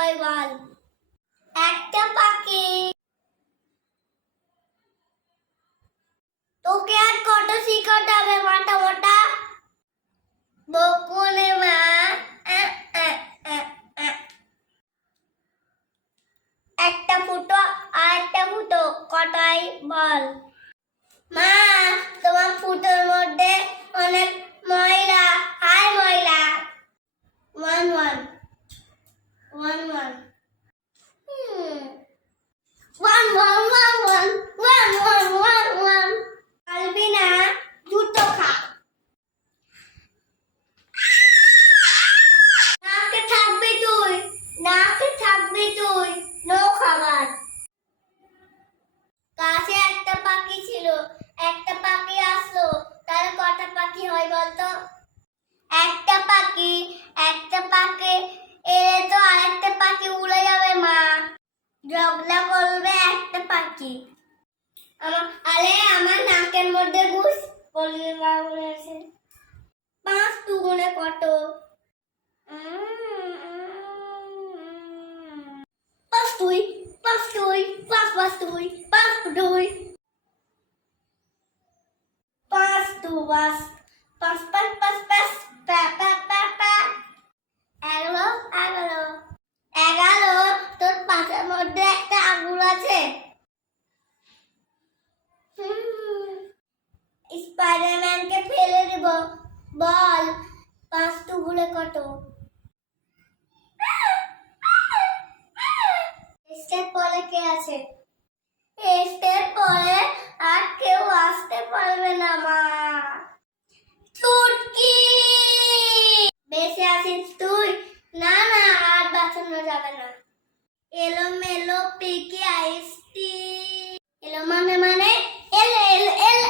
হয় বল? একটা পাখি। তোকে আর কত শিখাতে হবে মাথা মোটা? বকুনে মা। একটা ফুটো আর একটা ফুটো কটাই বল? মা, তোমার ফুটোর মধ্যে অনেক ময়লা। হাই ময়লা। One one one one one one one one one one one one. পারবি না, দুটো খা। নাকে থাকবি তুই, নাকে থাকবি তুই, নো খাবার। কাছে একটা পাখি ছিল, একটা পাখি আসলো, তাহলে কটা পাখি হয় বলতো? একটা পাখি, একটা পাখি এলে তো আরেকটা পাখি উড়ে যাবে মা। ঝগড়া করবে একটা পাখি। আরে আমার নাকের মধ্যে ঘুষ পড়েছে। 5 দুগুণে কত? 5 2 5 2 5 5 2 5 2 5 2 5 5 5 5 5 পা পা পা পা। 11 11 11। তোর পাশের মধ্যে একটা আঙুল আছে। স্পাইডারম্যানকে ফেলে দিব। বল 5 দুগুণে কত? স্টেপ পরে কে আছে? স্টেপ পরে আর কেউ আসতে পারবে না মা। চুটকি। বেঁচে আছিস তুই? না না, আর বাঁচানো যাবে না। এলো মেলো পিকে আইসটি। এলো মানে এল এল এল